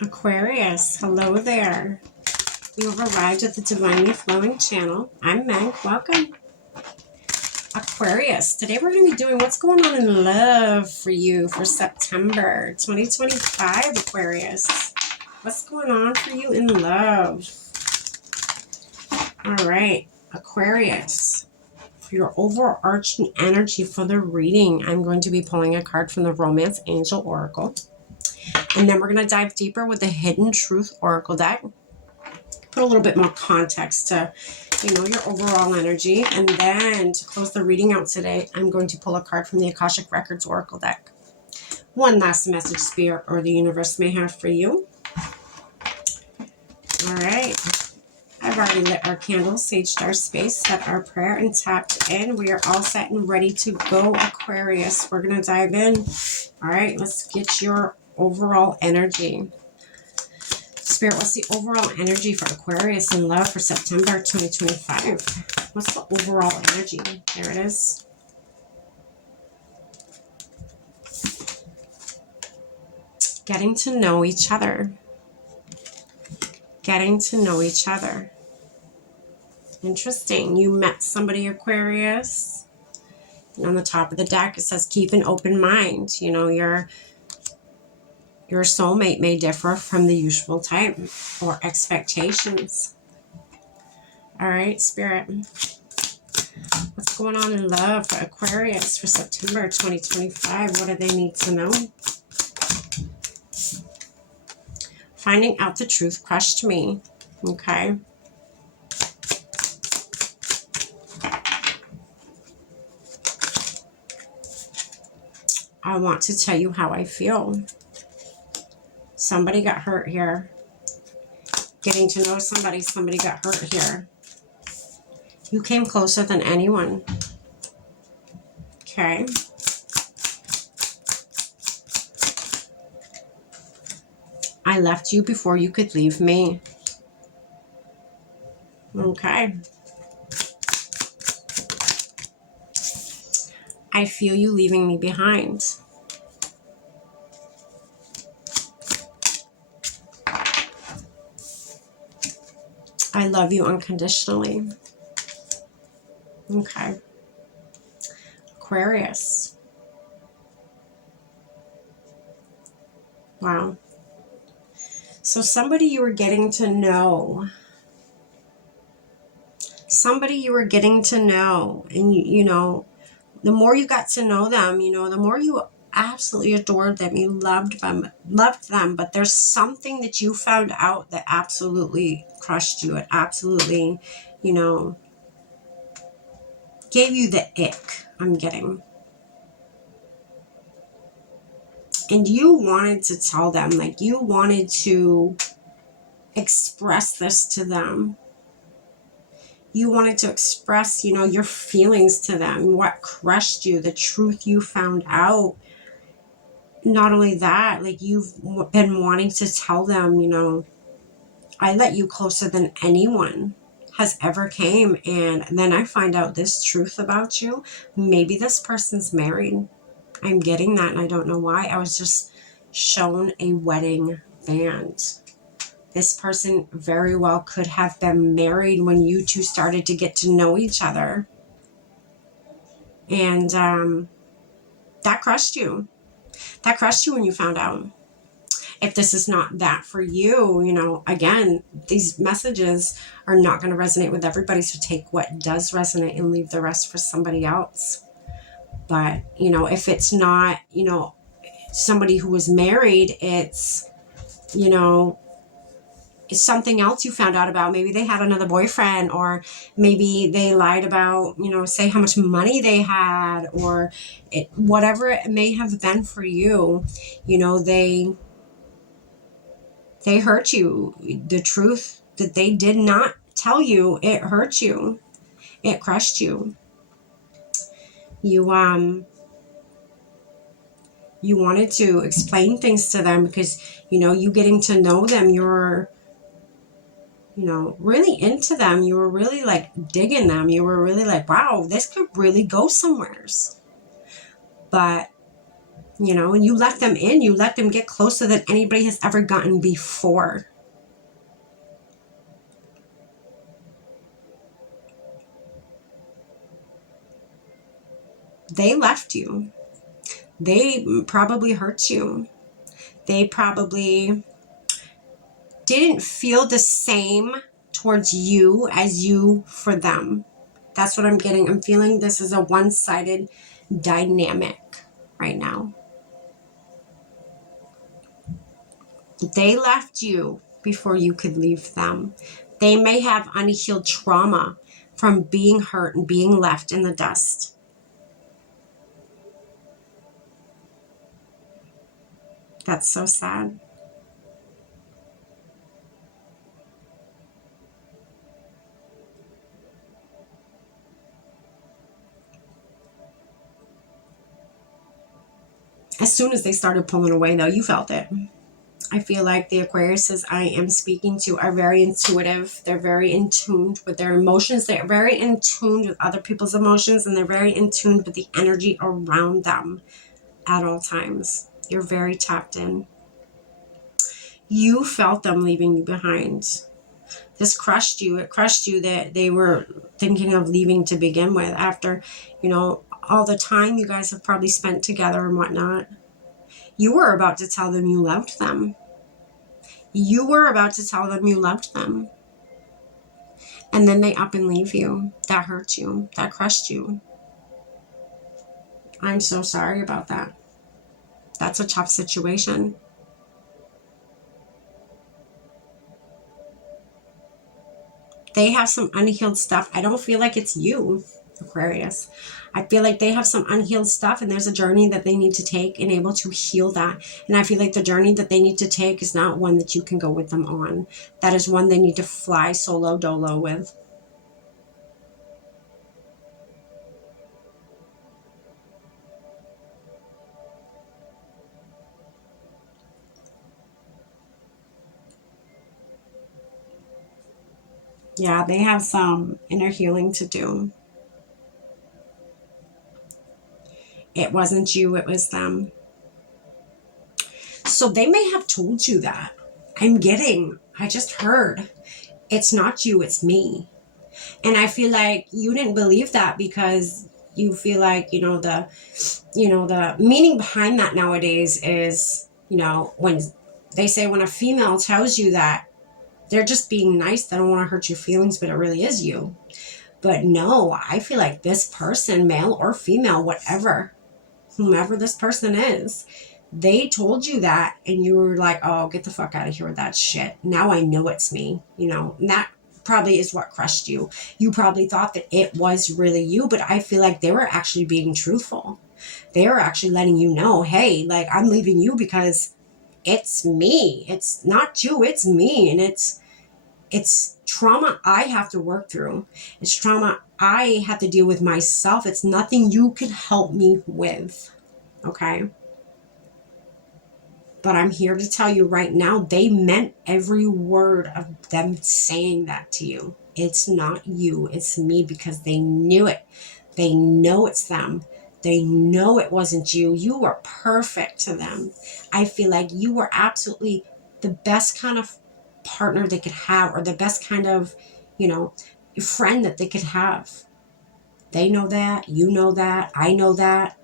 Aquarius, hello there. You have arrived at the Divinely Flowing channel. I'm Meg. Welcome. Aquarius, today we're going to be doing what's going on in love for you for September 2025, Aquarius. What's going on for you in love? All right, Aquarius. For your overarching energy for the reading, I'm going to be pulling a card from the Romance Angel Oracle. And then we're going to dive deeper with the Hidden Truth Oracle deck. Put a little bit more context to, your overall energy. And then to close the reading out today, I'm going to pull a card from the Akashic Records Oracle deck. One last message Spirit or the universe may have for you. All right. I've already lit our candles, saged our space, set our prayer, and tapped in. We are all set and ready to go, Aquarius. We're going to dive in. All right, let's get your overall energy. Spirit, what's the overall energy for Aquarius in love for September 2025? What's the overall energy? There it is. Getting to know each other. Getting to know each other. Interesting. You met somebody, Aquarius. And on the top of the deck, it says keep an open mind. Your soulmate may differ from the usual type or expectations. All right, Spirit. What's going on in love for Aquarius for September 2025? What do they need to know? Finding out the truth crushed me. Okay. I want to tell you how I feel. Somebody got hurt here. Getting to know somebody got hurt here. You came closer than anyone. Okay. I left you before you could leave me. Okay. I feel you leaving me behind. I love you unconditionally. Okay. Aquarius. Wow. So somebody you were getting to know. Somebody you were getting to know. And, the more you got to know them, the more you absolutely adored them. You loved them. But there's something that you found out that absolutely crushed you. It absolutely, gave you the ick, I'm getting. And you wanted to tell them, like you wanted to express this to them. You wanted to express, your feelings to them, what crushed you, the truth you found out. Not only that, like you've been wanting to tell them, I let you closer than anyone has ever came. And then I find out this truth about you. Maybe this person's married. I'm getting that and I don't know why. I was just shown a wedding band. This person very well could have been married when you two started to get to know each other. And that crushed you. That crushed you when you found out. If this is not that for you, again, these messages are not going to resonate with everybody. So take what does resonate and leave the rest for somebody else. But, if it's not, somebody who was married, it's something else you found out about. Maybe they had another boyfriend, or maybe they lied about, say how much money they had, or whatever it may have been for you, they hurt you. The truth that they did not tell you, it hurt you. It crushed you. You wanted to explain things to them because, you getting to know them, you're, really into them. You were really like digging them. You were really like, wow, this could really go somewheres. But you know, and you let them in. You let them get closer than anybody has ever gotten before. They left you. They probably hurt you. They probably didn't feel the same towards you as you for them. That's what I'm getting. I'm feeling this is a one-sided dynamic right now. They left you before you could leave them. They may have unhealed trauma from being hurt and being left in the dust. That's so sad. As soon as they started pulling away, though, you felt it. I feel like the Aquariuses I am speaking to are very intuitive. They're very in tune with their emotions. They're very in tune with other people's emotions, and they're very in tune with the energy around them at all times. You're very tapped in. You felt them leaving you behind. This crushed you. It crushed you that they were thinking of leaving to begin with after, you know, all the time you guys have probably spent together and whatnot. You were about to tell them you loved them. You were about to tell them you loved them. And then they up and leave you. That hurt you. That crushed you. I'm so sorry about that. That's a tough situation. They have some unhealed stuff. I don't feel like it's you, Aquarius. I feel like they have some unhealed stuff, and there's a journey that they need to take and able to heal that. And I feel like the journey that they need to take is not one that you can go with them on. That is one they need to fly solo dolo with. Yeah, they have some inner healing to do. It wasn't you, it was them. So they may have told you that. I just heard, it's not you, it's me. And I feel like you didn't believe that because you feel like, the meaning behind that nowadays is, when they say when a female tells you that, they're just being nice. They don't want to hurt your feelings, but it really is you. But no, I feel like this person, male or female, whatever, whomever this person is, they told you that and you were like, oh, get the fuck out of here with that shit. Now I know it's me, and that probably is what crushed you. You probably thought that it was really you, but I feel like they were actually being truthful. They were actually letting you know, hey, like, I'm leaving you because it's me. It's not you, it's me. And it's trauma I have to work through. It's trauma I have to deal with myself. It's nothing you can help me with. Okay? But I'm here to tell you right now, they meant every word of them saying that to you. It's not you, it's me, because they knew it. They know it's them. They know it wasn't you. You were perfect to them. I feel like you were absolutely the best kind of partner they could have, or the best kind of, friend that they could have. They know that. You know that. I know that.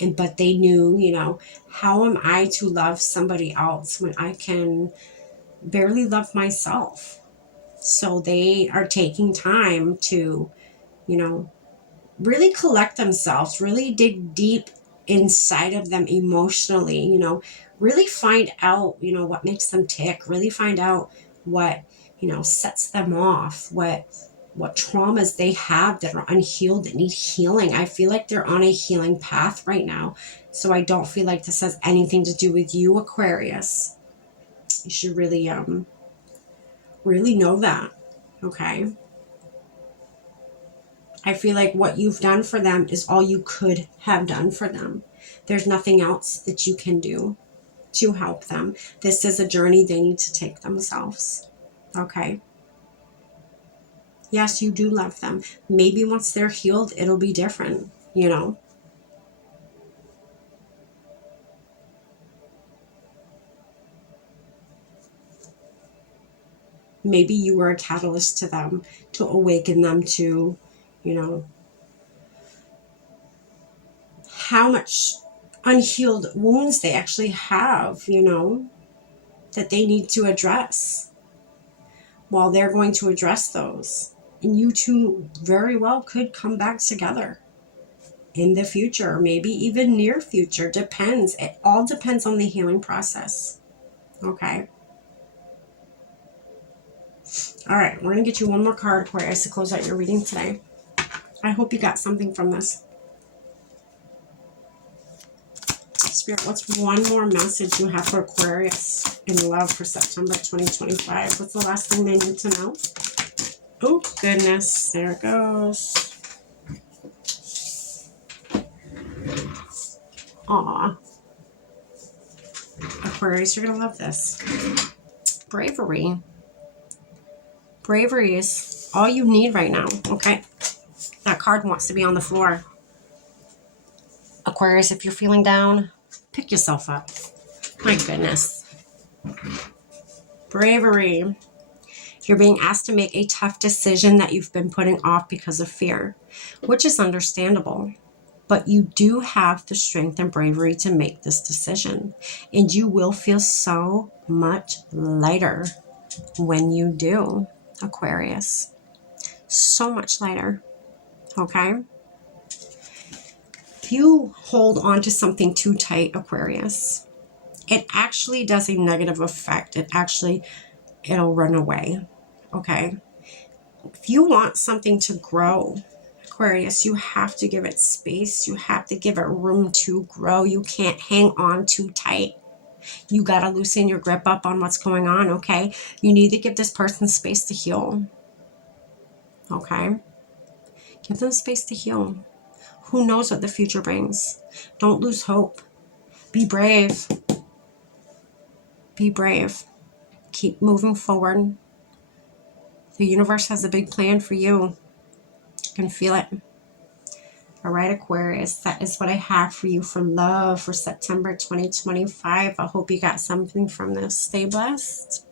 But they knew, how am I to love somebody else when I can barely love myself? So they are taking time to, really collect themselves, really dig deep inside of them emotionally, really find out, what makes them tick, really find out what, sets them off, what traumas they have that are unhealed, that need healing. I feel like they're on a healing path right now. So I don't feel like this has anything to do with you, Aquarius. You should really know that. Okay. I feel like what you've done for them is all you could have done for them. There's nothing else that you can do to help them. This is a journey they need to take themselves. Okay. Yes, you do love them. Maybe once they're healed, it'll be different, you know? Maybe you were a catalyst to them, to awaken them to, you know, how much unhealed wounds they actually have, you know, that they need to address. While they're going to address those. And you two very well could come back together in the future, maybe even near future. Depends. It all depends on the healing process. Okay. All right. We're going to get you one more card, Aquarius, to close out your reading today. I hope you got something from this. Spirit, what's one more message you have for Aquarius in love for September 2025? What's the last thing they need to know? Oh, goodness. There it goes. Aw. Aquarius, you're going to love this. Bravery. Bravery is all you need right now, okay? That card wants to be on the floor. Aquarius, if you're feeling down, pick yourself up. My goodness. Bravery. You're being asked to make a tough decision that you've been putting off because of fear, which is understandable. But you do have the strength and bravery to make this decision. And you will feel so much lighter when you do, Aquarius. So much lighter, okay? If you hold on to something too tight, Aquarius, it actually does a negative effect. It'll run away, okay? If you want something to grow, Aquarius, you have to give it space. You have to give it room to grow. You can't hang on too tight. You got to loosen your grip up on what's going on, okay? You need to give this person space to heal, okay? Give them space to heal. Who knows what the future brings? Don't lose hope. Be brave. Be brave. Keep moving forward. The universe has a big plan for you. You can feel it. All right, Aquarius, that is what I have for you for love for September 2025. I hope you got something from this. Stay blessed.